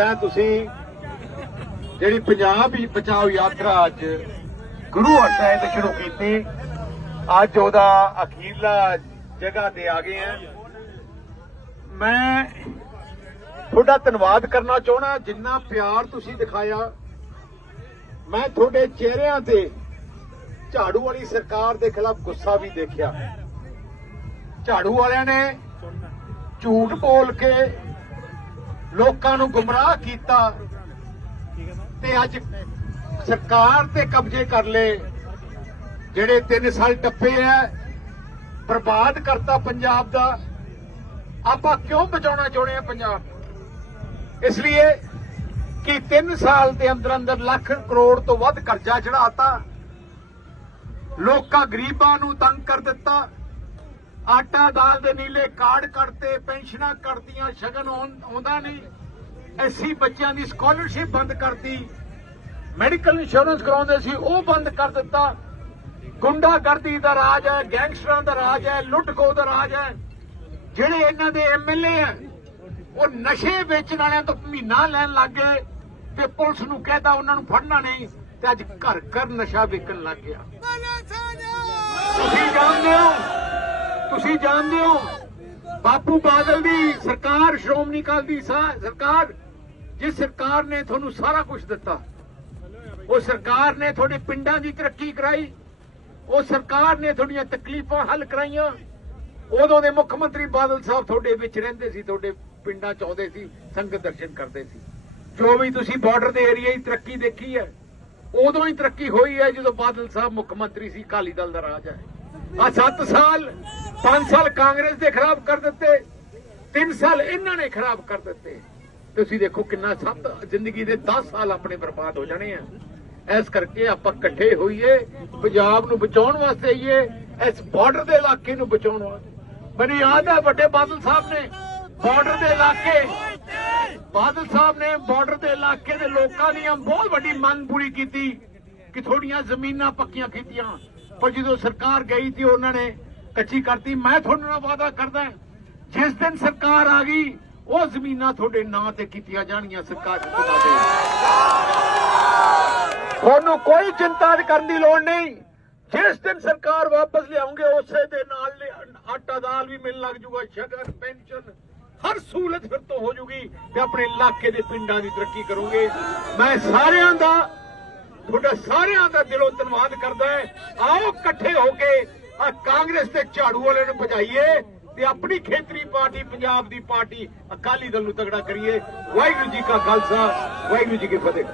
ਹੈ ਤੁਸੀਂ ਜਿਹੜੀ ਪੰਜਾਬ ਹੀ ਬਚਾਓ ਯਾਤਰਾ ਅੱਜ ਗੁਰੂ ਸਾਹਿਬ ਤੇ ਸ਼ੁਰੂ ਕੀਤੀ, ਅੱਜ ਉਹਦਾ ਅਖੀਰਲਾ ਜਗ੍ਹਾ ਤੇ ਆ ਗਏ ਆ। ਮੈਂ ਤੁਹਾਡਾ ਧੰਨਵਾਦ ਕਰਨਾ ਚਾਹਣਾ ਜਿੰਨਾ ਪਿਆਰ ਤੁਸੀਂ ਦਿਖਾਇਆ, ਮੈਂ ਤੁਹਾਡੇ ਚਿਹਰਿਆਂ ਤੇ ਝਾੜੂ ਵਾਲੀ ਸਰਕਾਰ ਦੇ ਖਿਲਾਫ ਗੁੱਸਾ ਵੀ ਦੇਖਿਆ। ਝਾੜੂ ਵਾਲਿਆਂ ਨੇ ਝੂਠ ਬੋਲ ਕੇ ਲੋਕਾਂ ਨੂੰ ਗੁੰਮਰਾਹ ਕੀਤਾ ਤੇ ਅੱਜ ਸਰਕਾਰ ਤੇ ਕਬਜ਼ੇ ਕਰ ਲਏ। ਜਿਹੜੇ 3 ਸਾਲ ਟੱਪੇ ਐ ਬਰਬਾਦ ਕਰਤਾ ਪੰਜਾਬ ਦਾ। ਆਪਾਂ ਕਿਉਂ ਬਚਾਉਣਾ ਚਾਹੁੰਦੇ ਆ ਪੰਜਾਬ? ਇਸ ਲਈ ਕਿ 3 ਸਾਲ ਦੇ ਅੰਦਰ ਅੰਦਰ ਲੱਖ ਕਰੋੜ ਤੋਂ ਵੱਧ ਕਰਜ਼ਾ ਚੜਾਤਾ ਲੋਕਾਂ ਗਰੀਬਾਂ ਨੂੰ ਤੰਗ ਕਰ ਦਿੱਤਾ। ਆਟਾ ਦਾਲ ਦੇ ਨੀਲੇ ਕਾਰਡ ਕੱਟਤੇ ਪੈਨਸ਼ਨਾਂ ਕੱਟਦੀਆਂ ਸ਼ਗਨ ਆਉਂਦਾ ਨਹੀਂ। ਐਸੀ ਬੱਚਿਆਂ ਦੀ ਸਕਾਲਰਸ਼ਿਪ ਬੰਦ ਕਰਤੀ। ਮੈਡੀਕਲ ਇੰਸ਼ੋਰੈਂਸ ਕਰਾਉਂਦੇ ਸੀ, ਉਹ ਬੰਦ ਕਰ ਦਿੱਤਾ। ਗੁੰਡਾਗਰਦੀ ਦਾ ਰਾਜ ਹੈ, ਗੈਂਗਸਟਰਾਂ ਦਾ ਰਾਜ ਹੈ, ਲੁੱਟਖੋ ਦਾ ਰਾਜ ਹੈ। ਜਿਹੜੇ ਇਹਨਾਂ ਦੇ ਐਮਐਲਏ ਆ ਉਹ ਨਸ਼ੇ ਵੇਚਣ ਵਾਲਿਆਂ ਤੋਂ ਮਹੀਨਾ ਲੈਣ ਲੱਗ ਗਏ ਤੇ ਪੁਲਿਸ ਨੂੰ ਕਹਿਤਾ ਉਹਨਾਂ ਨੂੰ ਫੜਨਾ ਨਹੀਂ ਤੇ ਅੱਜ ਘਰ ਘਰ ਨਸ਼ਾ ਵਿਕਣ ਲੱਗ ਗਿਆ। ਤੁਸੀਂ ਜਾਣਦੇ ਹੋ ਤੁਸੀਂ ਜਾਣਦੇ ਹੋ, ਬਾਪੂ ਬਾਦਲ ਦੀ ਸਰਕਾਰ ਸ਼੍ਰੋਮਣੀ ਅਕਾਲੀ ਦੀ ਸਰਕਾਰ, ਜਿਸ ਸਰਕਾਰ ਨੇ ਤੁਹਾਨੂੰ ਸਾਰਾ ਕੁਝ ਦਿੱਤਾ। ਉਹ ਸਰਕਾਰ ਨੇ ਤੁਹਾਡੇ ਪਿੰਡਾਂ ਦੀ ਤਰੱਕੀ ਕਰਾਈ। ਉਹ ਸਰਕਾਰ ਨੇ ਤੁਹਾਡੀਆਂ ਤਕਲੀਫਾਂ ਹੱਲ ਕਰਾਈਆਂ। ਉਦੋਂ ਦੇ ਮੁੱਖ ਮੰਤਰੀ ਬਾਦਲ ਸਾਹਿਬ ਤੁਹਾਡੇ ਵਿੱਚ ਰਹਿੰਦੇ ਸੀ, ਤੁਹਾਡੇ ਪਿੰਡਾਂ ਚ ਆਉਂਦੇ ਸੀ, ਸੰਗਤ ਦਰਸ਼ਨ ਕਰਦੇ ਸੀ। ਜੋ ਵੀ ਤੁਸੀਂ ਬਾਰਡਰ ਦੇ ਏਰੀਆ ਦੀ ਤਰੱਕੀ ਦੇਖੀ ਹੈ, ਉਦੋਂ ਹੀ ਤਰੱਕੀ ਹੋਈ ਹੈ ਜਦੋਂ ਬਾਦਲ ਸਾਹਿਬ ਮੁੱਖ ਮੰਤਰੀ ਸੀ, ਅਕਾਲੀ ਦਲ ਦਾ ਰਾਜ ਹੈ। ਆ 7 ਸਾਲ 5 ਸਾਲ ਕਾਂਗਰਸ ਦੇ ਖਰਾਬ ਕਰ ਦਿੱਤੇ 3 ਸਾਲ ਇਹਨਾਂ ਨੇ ਖਰਾਬ ਕਰ ਦਿੱਤੇ। ਤੁਸੀਂ ਦੇਖੋ ਕਿੰਨਾ ਸੱਤ ਜ਼ਿੰਦਗੀ ਦੇ 10 ਸਾਲ ਆਪਣੇ ਬਰਬਾਦ ਹੋ ਜਾਣੇ ਆ। ਇਸ ਕਰਕੇ ਆਪਾਂ ਇਕੱਠੇ ਹੋਈਏ, ਪੰਜਾਬ ਨੂੰ ਬਚਾਉਣ ਵਾਸਤੇ ਆਈਏ, ਇਸ ਬਾਰਡਰ ਦੇ ਇਲਾਕੇ ਨੂੰ ਬਚਾਉਣ ਵਾਸਤੇ। ਮੈਨੂੰ ਯਾਦ ਹੈ ਵੱਡੇ ਬਾਦਲ ਸਾਹਿਬ ਨੇ ਬਾਰਡਰ ਦੇ ਇਲਾਕੇ ਬਾਦਲ ਸਾਹਿਬ ਨੇ ਬਾਰਡਰ ਦੇ ਇਲਾਕੇ ਦੇ ਲੋਕਾਂ ਦੀਆਂ ਬਹੁਤ ਵੱਡੀ ਮੰਗ ਪੂਰੀ ਕੀਤੀ ਕਿ ਥੋੜੀਆਂ ਜ਼ਮੀਨਾਂ ਪੱਕੀਆਂ ਕੀਤੀਆਂ। ਪਰ ਜਦੋਂ ਸਰਕਾਰ ਗਈ ਤੇ ਉਹਨਾਂ ਨੇ ਕੱਚੀ ਕਰਤੀ, ਮੈਂ ਤੁਹਾਨੂੰ ਨਾਲ ਵਾਅਦਾ ਕਰਦਾ ਜਿਸ ਦਿਨ ਸਰਕਾਰ ਆ ਗਈ, ਉਹ ਜ਼ਮੀਨਾਂ ਤੁਹਾਡੇ ਨਾਂ ਤੇ ਕੀਤੀਆਂ ਜਾਣਗੀਆਂ ਸਰਕਾਰ ਦੇ ਤੁਹਾਨੂੰ ਕੋਈ ਚਿੰਤਾ ਕਰਨ ਦੀ ਲੋੜ ਨਹੀਂ। ਜਿਸ ਦਿਨ ਸਰਕਾਰ ਵਾਪਸ ਲਿਆਉਂਗੇ, ਉਸੇ ਦੇ ਨਾਲ ਆਟਾ ਦਾਲ ਵੀ ਮਿਲਣ ਲੱਗ ਜੂਗਾ, ਸ਼ਗਨ, ਪੈਨਸ਼ਨ, ਹਰ ਸਹੂਲਤ ਫਿਰ ਤੋਂ ਹੋ ਜੂਗੀ ਤੇ ਆਪਣੇ ਇਲਾਕੇ ਦੇ ਪਿੰਡਾਂ ਦੀ ਤਰੱਕੀ ਕਰੋਗੇ। ਮੈਂ ਸਾਰਿਆਂ ਦਾ ਤੁਹਾਡਾ ਸਾਰਿਆਂ ਦਾ ਦਿਲੋਂ ਧੰਨਵਾਦ ਕਰਦਾ ਆਓ ਇਕੱਠੇ ਹੋ ਕੇ ਆ ਕਾਂਗਰਸ ਤੇ ਝਾੜੂ ਵਾਲੇ ਨੂੰ ਭਜਾਈਏ ਤੇ ਆਪਣੀ ਖੇਤਰੀ ਪਾਰਟੀ, ਪੰਜਾਬ ਦੀ ਪਾਰਟੀ ਅਕਾਲੀ ਦਲ ਨੂੰ ਤਗੜਾ ਕਰੀਏ। ਵਾਹਿਗੁਰੂ ਜੀ ਕਾ ਖਾਲਸਾ, ਵਾਹਿਗੁਰੂ ਜੀ ਕੀ ਫਤਿਹ।